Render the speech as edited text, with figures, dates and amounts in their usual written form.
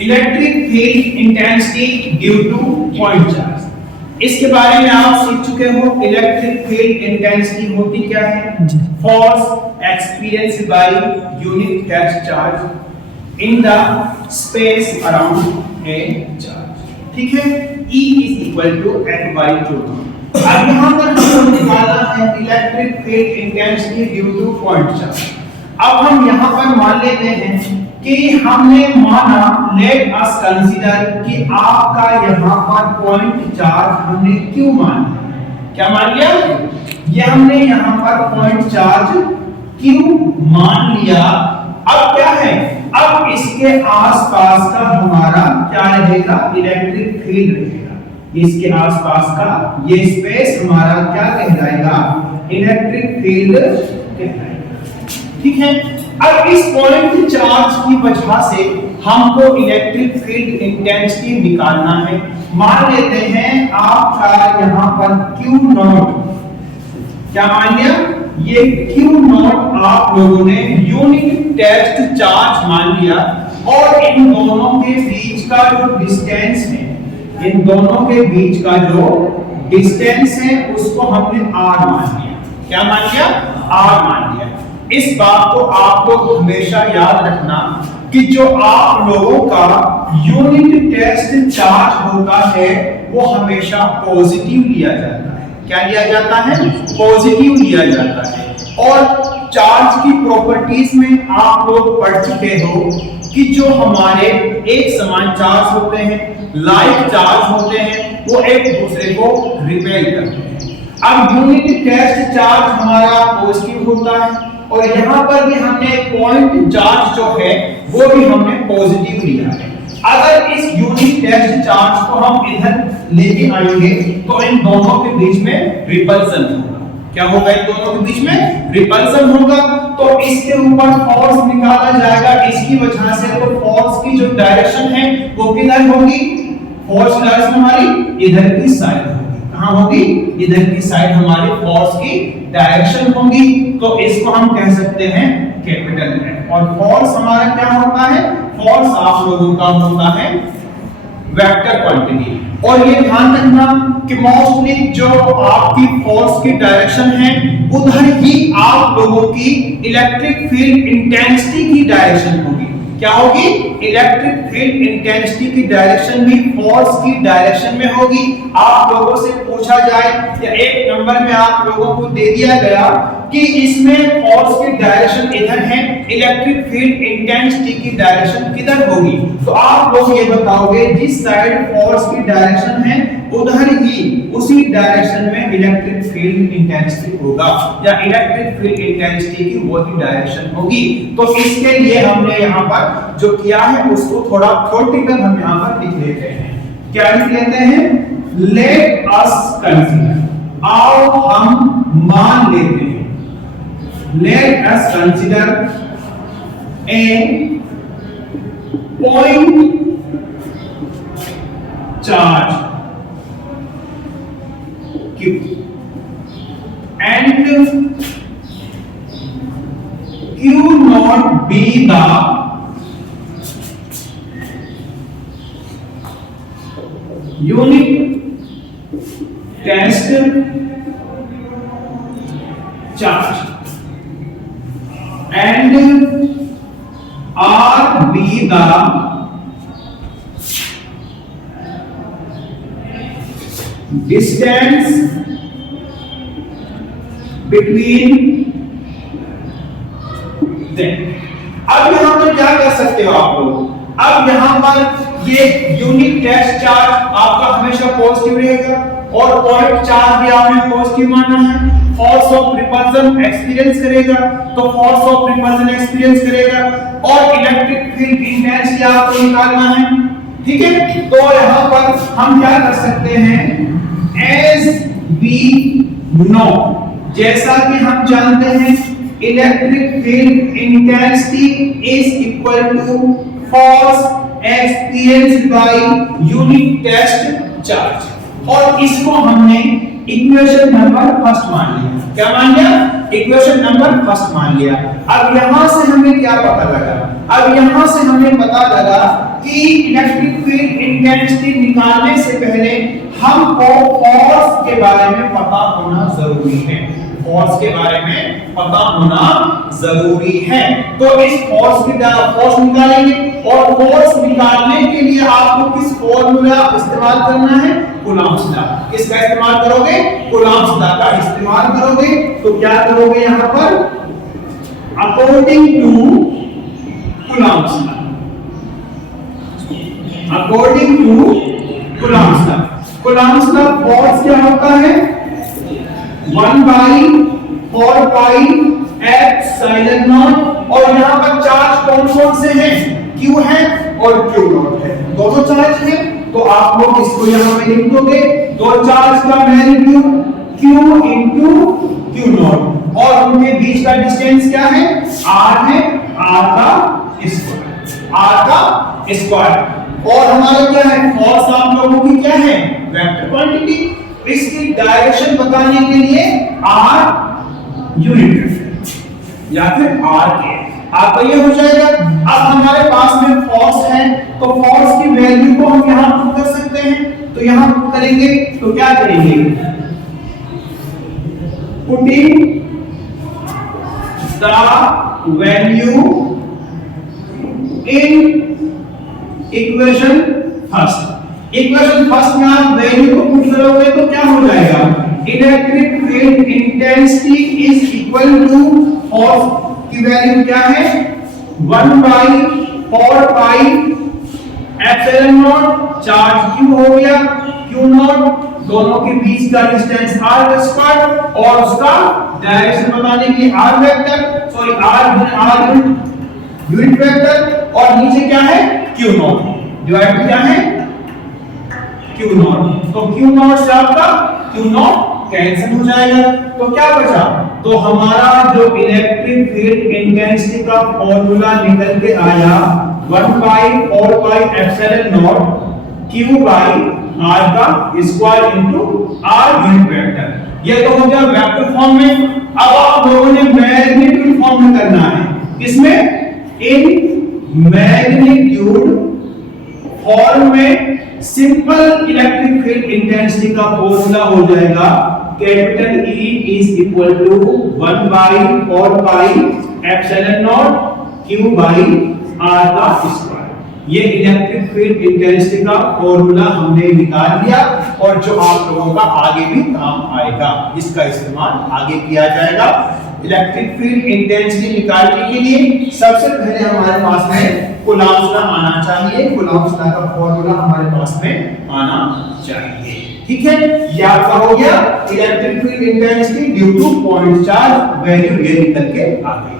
Electric field intensity due to point charge. इसके बारे में आप सीख चुके हो। इलेक्ट्रिक फील्ड इंटेंसिटी होती क्या है? Force experienced by unit test charge in the space around a charge. ठीक है, E is equal to F by 2। अब यहां पर हमको निकालना है electric field intensity due to point charge. अब हम यहां पर मान लेते हैं कि हमने माना, लेट अस कंसीडर कि आपका यहां पर पॉइंट चार्ज हमने क्यों मान लिया? क्या मान लिया? ये हमने यहां पर पॉइंट चार्ज क्यों मान लिया। अब क्या है, अब इसके आसपास का हमारा क्या रहेगा? इलेक्ट्रिक फील्ड रहेगा। इसके आसपास का ये स्पेस हमारा क्या कहलाएगा? इलेक्ट्रिक फील्ड कहलाएगा। ठीक है, अब इस पॉइंट चार्ज की वजह से हमको इलेक्ट्रिक फील्ड इंटेंसिटी निकालना है। मान लेते हैं आपका यहां पर Q नॉट, क्या मान लिया? ये Q नॉट आप लोगों ने यूनिट टेस्ट चार्ज मान लिया, और इन दोनों के बीच का जो डिस्टेंस है, इन दोनों के बीच का जो डिस्टेंस है उसको हमने R मान लिया। क्या मान लिया? R मान लिया। इस बात को आप लोग हमेशा याद रखना कि जो आप लोगों का यूनिट टेस्ट चार्ज होता है वो हमेशा पॉजिटिव लिया जाता है। क्या लिया जाता है? पॉजिटिव लिया जाता है। और चार्ज की प्रॉपर्टीज में आप लोग पढ़ चुके हो कि जो हमारे एक समान चार्ज होते हैं, लाइक चार्ज होते हैं, वो एक दूसरे को रिपेल करते हैं। अब यूनिट टेस्ट चार्ज हमारा पॉजिटिव होता है, और यहां पर भी हमने पॉइंट चार्ज जो है वो भी हमने पॉजिटिव लिया है। अगर इस यूनिट टेस्ट चार्ज को हम इधर लेके आएंगे तो इन दोनों के बीच में रिपल्सन होगा। क्या होगा? इन दोनों के बीच में रिपल्सन होगा, तो इसके ऊपर फोर्स निकाला जाएगा। इसकी वजह से तो फोर्स की जो डायरेक्शन है वो किधर होगी? फोर्स डायरेक्शन हमारी इधर की साइड होगी। कहां होगी? इधर की साइड हमारी फोर्स की डायरेक्शन होगी। तो इसको हम कह सकते हैं कैपिटल F। और फोर्स हमारा क्या होता है? फोर्स आप लोगों का होता है वेक्टर क्वांटिटी। और ये ध्यान रखना कि मोस्टली जो आपकी फोर्स की डायरेक्शन है उधर ही आप लोगों की इलेक्ट्रिक फील्ड इंटेंसिटी की डायरेक्शन होगी। क्या होगी? इलेक्ट्रिक फील्ड इंटेंसिटी की डायरेक्शन भी फोर्स की डायरेक्शन में होगी। आप लोगों से पूछा जाए या एक नंबर में आप लोगों को दे दिया गया कि इसमें फोर्स की डायरेक्शन इधर है, इलेक्ट्रिक फील्ड इंटेंसिटी की डायरेक्शन किधर होगी, तो आप लोग ये बताओगे जिस साइड फोर्स की डायरेक्शन है उधर ही उसी डायरेक्शन में इलेक्ट्रिक फील्ड इंटेंसिटी होगा, या इलेक्ट्रिक फील्ड इंटेंसिटी की वो ही डायरेक्शन होगी। तो इसके लिए हमने यहाँ पर जो किया है उसको थोड़ा थ्योरेटिकल हम यहाँ पर लिख लेते हैं। क्या लिख लेते हैं? लेट अस कंसीडर, आओ हम मान लेते हैं, let us consider a point charge Q and Q not be the unit test charge and R be the distance between them। अब यहां पर क्या कर सकते हो आप लोग? अब यहां पर ये यूनिट टेस्ट चार्ज आपका हमेशा पॉजिटिव रहेगा, और पॉइंट चार्ज भी आपने पॉजिटिव मानना है। फोर्स ऑफ रिपल्सन एक्सपीरियंस करेगा, तो फोर्स ऑफ रिपल्सन एक्सपीरियंस करेगा, और इलेक्ट्रिक फील्ड इंटेंसिटी आपको निकालना है। ठीक है, तो यहां पर हम क्या कर सकते हैं? As we know, जैसा कि हम जानते हैं electric field intensity is equal to force experienced by unit test charge, और इसको हमने इक्वेशन नंबर फर्स्ट मान लिया। क्या मान लिया? इक्वेशन नंबर फर्स्ट मान लिया। अब यहां से हमें क्या पता लगा? अब यहां से हमें पता लगा कि इलेक्ट्रिक फील्ड इंटेंसिटी निकालने से पहले हमको फोर्स के बारे में पता होना जरूरी है। फोर्स के बारे में पता होना जरूरी है। तो इस फोर्स निकालेंगे, और फोर्स निकालने के लिए आपको किस फॉर्मूला इस्तेमाल करना है? Coulomb's law. किसका इस्तेमाल करोगे? कूलॉम्स लॉ का इस्तेमाल करोगे। तो क्या करोगे यहां पर? According to Coulomb's law, according to Coulomb's law. Coulomb's law force क्या होता है? 1/4 पाई एप्सिलॉन नॉट। और यहां पर चार्ज कौन कौन से हैं? Q है और Q नॉट है, दोनों चार्ज है। तो आप लोग इसको यहां पे लिख दोगे, दो चार्ज का magnitude Q into Q not, और उनके बीच का डिस्टेंस क्या है? R है, R का स्क्वायर, R का स्क्वायर। और हमारा क्या है? फोर्स आप लोगों की क्या है? Vector quantity. इसकी डायरेक्शन बताने के लिए R यूनिट वेक्टर या फिर R के, आपका ये हो जाएगा। अब हमारे पास में फोर्स है, तो फोर्स की वैल्यू को हम यहां पुट कर सकते हैं। तो यहां पुट करेंगे तो क्या करेंगे? Putting the value in equation first. Equation first में आप वैल्यू को पुट करोगे तो क्या हो जाएगा? Electric field intensity is equal to force की वैल्यू क्या है? 1/4 pi epsilon naught, charge Q हो गया, Q नॉट, दोनों के बीच का डिस्टेंस R का स्क्वायर, और उसका डायरेक्शन बताने के लिए R vector, sorry R unit vector, और नीचे क्या है? Q नॉट, डिवाइड क्या है? Q not. तो Q नॉट से आपका Q नॉट कैंसिल हो जाएगा। तो क्या बचा? तो हमारा जो इलेक्ट्रिक फील्ड इंटेंसिटी का फॉर्मूला निकल के आया 1/4 pi epsilon naught Q by R का square into R unit vector. ये तो हो गया वेक्टर फॉर्म में। अब आप लोगों ने मैग्नीट्यूड फॉर्म में करना है। किसमें? इन मैग्नीट्यूड फॉर्म में सिंपल इलेक्ट्रिक फील्ड इंटेंसिटी का फॉर्मूला हो जाएगा capital E is equal to 1/4 pi epsilon naught Q by R का स्क्वायर। ये इलेक्ट्रिक फील्ड इंटेंसिटी का फॉर्मूला हमने निकाल लिया, और जो आप लोगों का आगे भी काम आएगा, इसका इस्तेमाल आगे किया जाएगा। इलेक्ट्रिक फील्ड इंटेंसिटी निकालने के लिए सबसे पहले हमारे पास में कूलॉम्स लॉ आना चाहिए। कूलॉम्स लॉ का फॉर्मूला हमारे पास में आना चाहिए। ठीक है, ये आपका हो गया electric field intensity due to point charge, value ये निकल के आ गई।